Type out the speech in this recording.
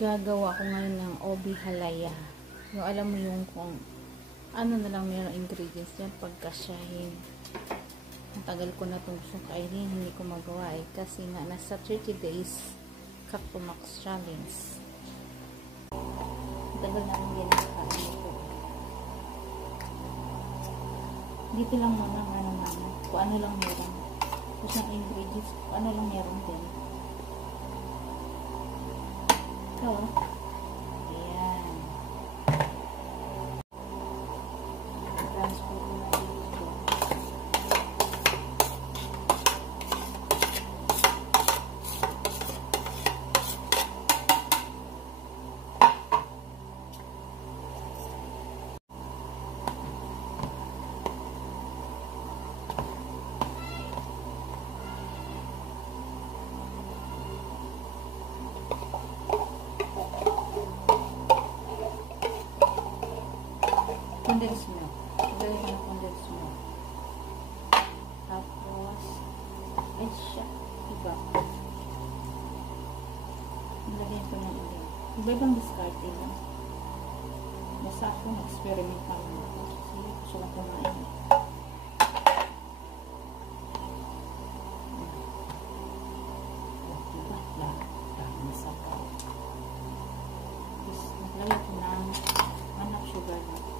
Gagawa ko ngayon ng obi halaya. Yung alam mo yung kung ano na lang mayroong ingredients yan pagkasyahin. Ang tagal ko na itong gusto kainin, hindi ko magawa eh. Kasi nga nasa 30 days Cactomax challenge. Ang tagal na rin ginakain ito. Dito lang muna ano naman. Kung ano lang meron. Tapos ang ingredients, kung ano lang meron din. Ito. Ayan. Transfer ko na dito. Condensed milk. Lagay ko ng condensed milk. Tapos, ay siya. Iba. Nilagyan ko ng iba. Iba-ibang discarte lang. Basta ako nag-experiment pa lang ako. Kasi gusto lang kumain. Diba? Dami sa pao. Tapos, naglagay ko ng 1 sugar lang.